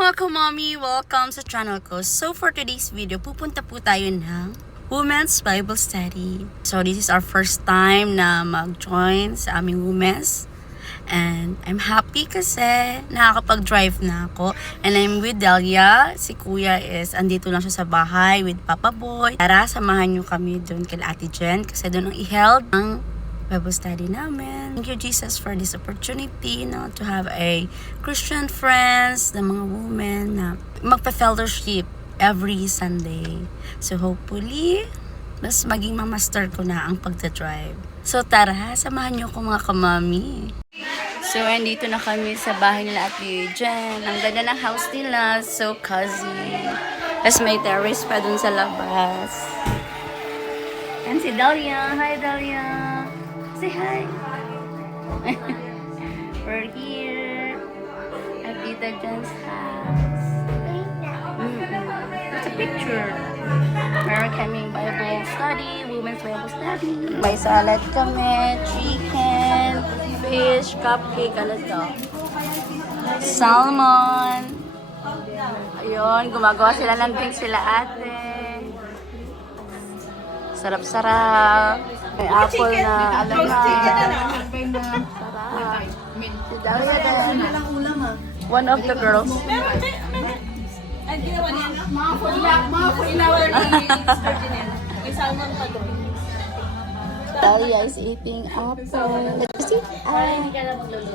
mga kamami! Welcome sa channel ko. So for today's video, pupunta po tayo ng Women's Bible Study. So this is our first time na mag-join sa aming Women's. And I'm happy kasi nakakapag-drive na ako. And I'm with Delia. Si Kuya is andito lang siya sa bahay with Papa Boy. Tara, samahan nyo kami doon kay Ate Jen kasi doon ang i-held ang Bible study namin. Thank you, Jesus, for this opportunity, to have a Christian friends, ng mga women na magpa-fellowship every Sunday. So hopefully, mas maging mamaster ko na ang pagdadrive. So tara, samahan niyo ko mga kamami. So andito na kami sa bahay nila Ate Jen. Ang ganda ng house nila, so cozy. Tapos may terrace pa dun sa labas. And si Dalia. Hi, Dalia. Say hi. We're here at Tita Jen's house. It's a picture. Meron kaming Bible study, women's Bible study. May salad kami, chicken, fish, cupcake, ano to? Salmon. Ayun, gumagawa sila ng drinks sila ate. Sarap-sarap. May apple na alam na. Sarap. Si Dalia din. One of the girls. Ang ginawa niya, mga for ilawer ni Ferdinand. May salmon pa doon. Dalia is eating apple. Let's see.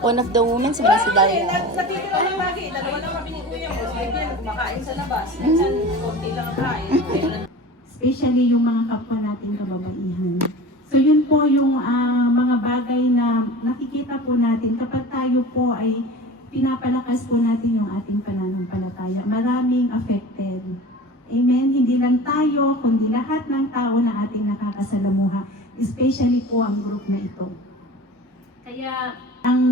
One of the women, si Dalia. Napili ko ng bagay. Dalawa lang kami ni Kuya mo. Sige, kumakain sa labas. Minsan, konti lang ang kain. Especially yung mga kapwa nating kababaihan. So yun po yung mga bagay na nakikita po natin kapag tayo po ay pinapalakas po natin yung ating pananampalataya. Maraming affected. Amen? Hindi lang tayo, kundi lahat ng tao na ating nakakasalamuha. Especially po ang group na ito. Kaya ang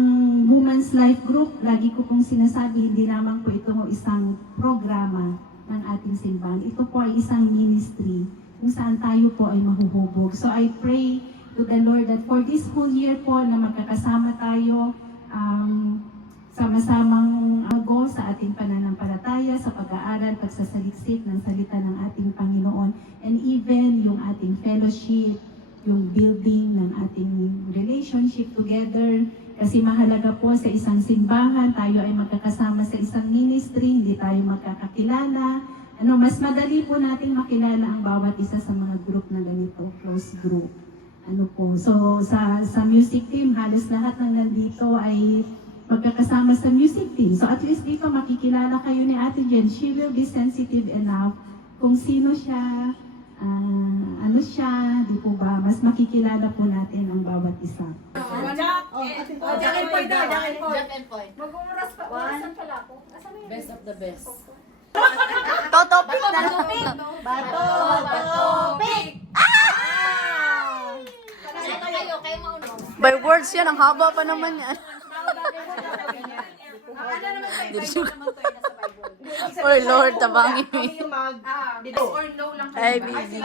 Women's Life Group, lagi ko pong sinasabi, hindi lamang po ito isang programa ng ating simbahan. Ito po ay isang ministry kung saan tayo po ay mahuhubog. So I pray to the Lord that for this whole year po na magkakasama tayo, sama-samang go sa ating pananampalataya, sa pag-aaral, pagsasaliksik ng salita ng ating Panginoon, and even yung ating fellowship, yung building ng ating relationship together. Kasi mahalaga po sa isang simbahan, tayo ay magkakasama sa isang ministry, hindi tayo magkakakilala. Mas madali po natin makilala ang bawat isa sa mga group na ganito, close group. So sa music team, halos lahat ng nandito ay magkakasama sa music team. So at least dito makikilala kayo ni Ate Jen. She will be sensitive enough kung sino siya, ano siya, di po ba? Mas makikilala po natin ang bawat isa. Jack and Poy daw, Jack and Poy. Jack and Poy. Mag-umuras pa, orasan pala ako. Best of the best. Totopik na. Batopik! Kayo mauna. By words yan, ang haba pa naman yan. Ano naman tayo? Bible naman tayo nasa Bible. Oh Lord, tabangin mo. Yes or no lang kayo. Ay, baby.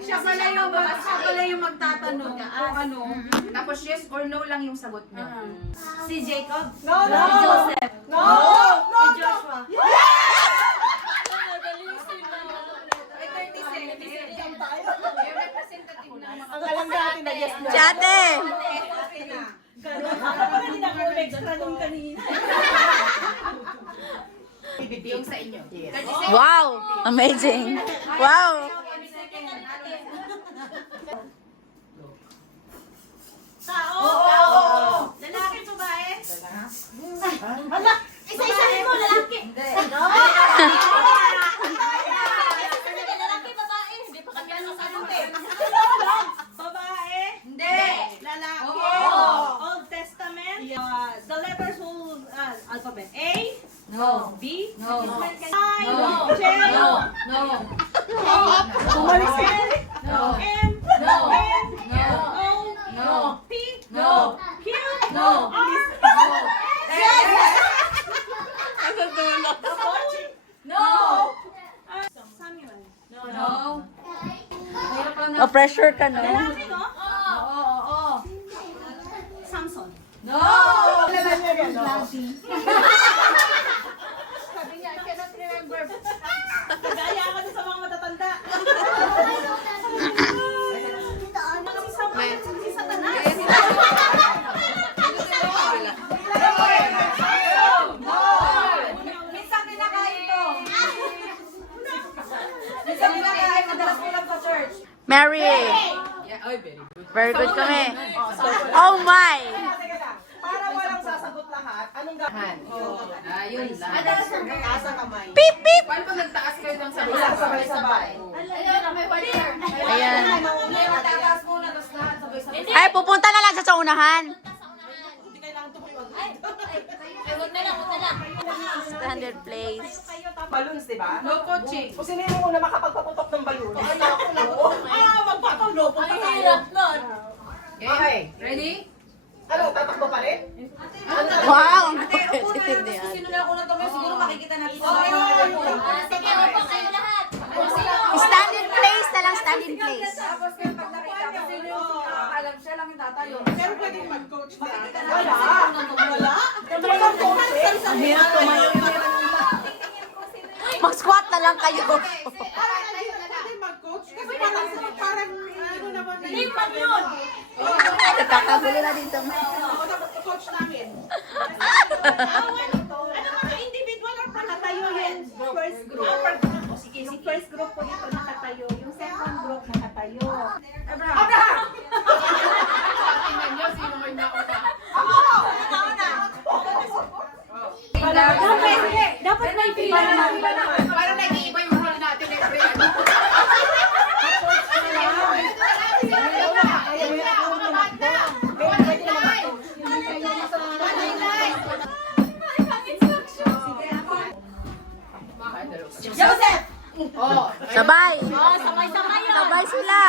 Siya pala yung magtatanong kung ano. Tapos yes or no lang yung sagot niya. Si Jacob? No! Si Joseph? No! Si Joshua? Ay, 36. Yung representative na. Ang alam natin na yes na. Chate! Yung sa inyo. Wow! Amazing! Wow! Lalaki, babae? Isa-isahin mo, lalaki. Lalaki, babae. Hindi pa kami ano sa Babae? Hindi. Lalaki? Old Testament? The letters whole alphabet. A? No. B? No. I? No. J? No. No. Bumalik ka? No. M? No. N? No. O? No. P? No. Q? No. R? No. Samuel. No. Ma-pressure ka, no? Lalaki, no? Oo. Samson. No. Very good kami. Oh my! Teka lang. Para walang sasagot lahat, anong gagawin? Ayun lang. Taas ang kamay. Beep, beep! Paano pag nagtaas kayo ng sabay? Wala, sabay-sabay. Ayan. Tataas muna, tapos lahat sabay-sabay. Ay, pupunta na lang siya sa unahan. Hindi kailangan tumayo. 100 place. Balloons, di ba? No coaching. Kung sino yung una makapagpaputok ng balloon. Magpapalo. Ang hirap nun. Okay. Ready? Ano, tatakbo pa rin? Wow! Ang competitive niya. Siguro makikita natin sa Sige, upo kayo lahat. Stand in place na lang, stand in place. Tapos kayo pag nakita ko sino yung alam siya lang yung tatayo. Pero pwedeng mag-coach na. Wala. Walang coach. Ang hirap tumayo. Mag-squat na lang kayo. Pwedeng mag-coach kasi parang ano naman. Lipat yun. Nakakagulo na dito. Ako dapat i-coach namin. Ano mga individual or nakatayo yung first group? Yung first group po dito nakatayo. Yung second group nakatayo. Abraham! Tingnan nyo sino may nauna. Dapat may Parang nag-iiba yung role natin every ano. Joseph! Oh, Sabay. Sabay-sabay yun. Sabay sila.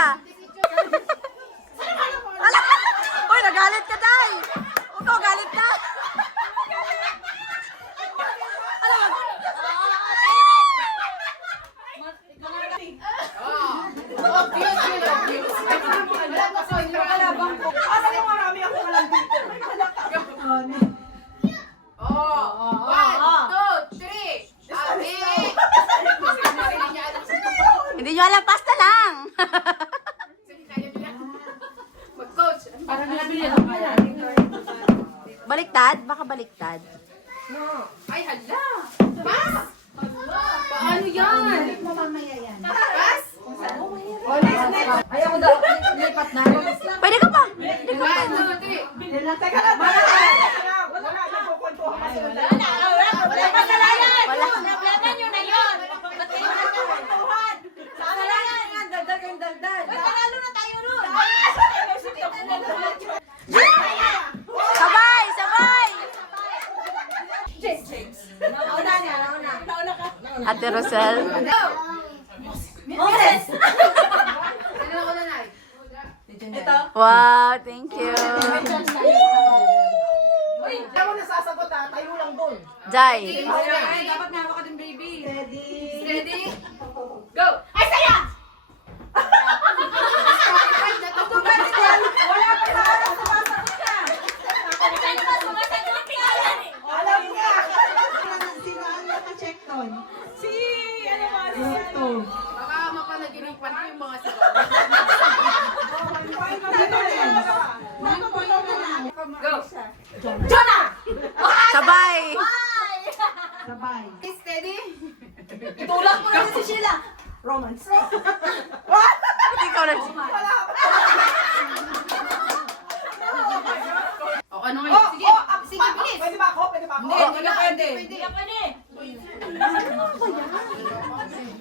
Wala. Uy, nagalit ka, Day. Uto, galit na. obvious yun, obvious. Ano yung marami ako alam dito? Oh, 1, 2, 3. Abi! Hindi nyo alam, pasta lang. Mag-coach. Parang nabili Baliktad? Baka baliktad. Ay, hala! Pass! Paano yan? Pass? Ayaw ko daw. Lipat na. Pwede ka pa. 1, 2, 3. Teka lang. Wala. Nagkukwentuhan kasi. Wala kasalanan. Wala. Problema nyo na yun. Ba't kayo nagkakwentuhan? Kasalanan nga. Dagdag yung dagdag. Manalo na tayo nun. Sabay, sabay. Nauna niya, nauna. Nauna ka. Ate Rosel. Go! Moses! Ano ako na na? Ito. Wow, thank you. Alam mo na sasagot ha. Tayo lang doon. Jai. Dapat nga ka din, baby. Ready? Ready? Go! Ay, saya! Wala pa na. Sumasagot ka. Saan ba sumasagot yan? Alam niya. Sino ang naka-check doon? Si, ano ba? Si Ito. Baka mapanaginipan ko yung mga sagot. Go! Jonah! Sabay. Sabay. Steady? Itulak mo na si Sheila. Romance. Ikaw na. O, ano ngayon? Sige, sige, bilis. Pwede ba ako? Pwede ba ako? Hindi pwede. Hindi ka pwede.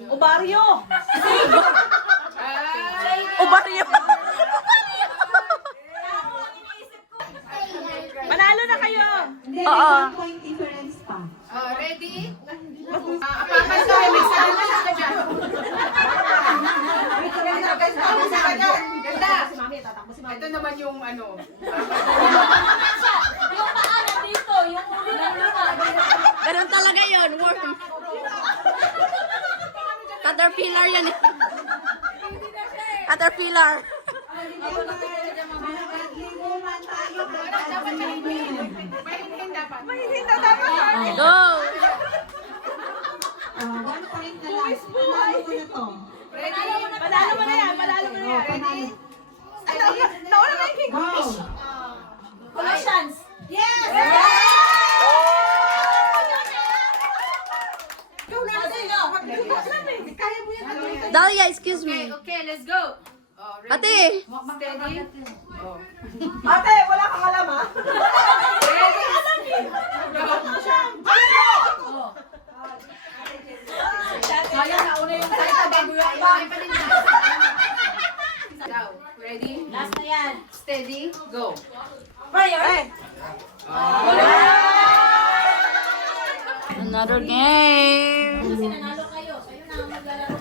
Obaryo. Ubaryo. Manalo na kayo. Hindi, Oo. may 1 point difference pa. Ready? Apapas ka, may salamat ka dyan. Ganda. Ito naman yung ano. Yung paa na dito, yung ulo na naman. Ganun talaga yun. Worm. Caterpillar yan eh. Caterpillar. Limuman tayo. Mahihin na dapat. Go. 1 point na lang. Panalo mo na to. Manalo mo na yan. Manalo mo na yan. Ready? Nauna na yung Go. Colossians. Yes! Ikaw na sa'yo. Kaya mo yan. Dahlia, excuse Okay, me. okay, let's go. Ate! Steady. Oh. Ate, wala kang alam ha? Kaya nauna yung salita bago yung iba pa din. Go. Ready? Last na yan. Steady. Go. Another game! Kasi nanalo kayo. Kayo na ang maglalaro.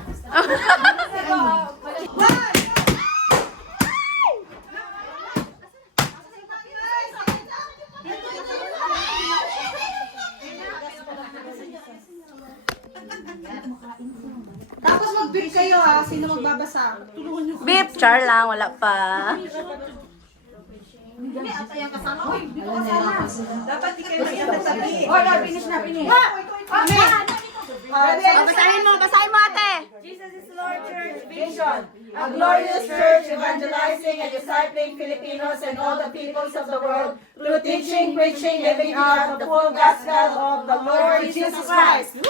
Tapos mag-beep kayo ha, sino magbabasa? Beep! Char lang, wala pa. Dapat di kayo magsasabi. Finish na, finish. Basahin mo ate! Jesus is Lord Church Vision, a glorious church evangelizing and discipling Filipinos and all the peoples of the world through teaching, preaching, living out the full gospel of the Lord Jesus Christ.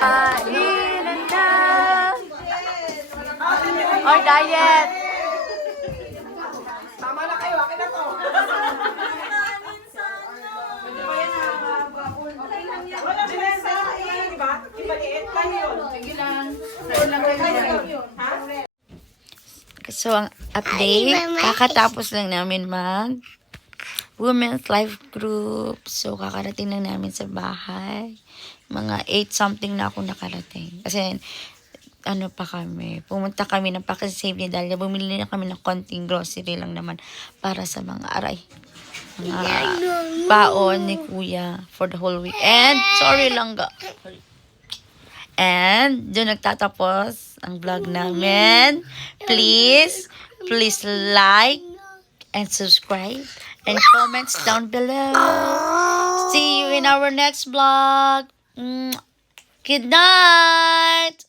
Kainan na! Or diet! Tama na kayo, akin na to. Wala binesa, di ba? Ibaliit lang yun. Sige lang. Sige lang kayo. So, ang update, kakatapos lang namin mag women's life group. So, kakarating lang namin sa bahay. Mga 8 something na ako nakarating. Kasi, ano pa kami, pumunta kami ng pakisave ni Dalia. Bumili na kami ng konting grocery lang naman para sa mga aray. Mga baon ni Kuya for the whole week. And, sorry lang ga. And, doon nagtatapos ang vlog namin. Please like and subscribe and comments down below. See you in our next vlog. Good night!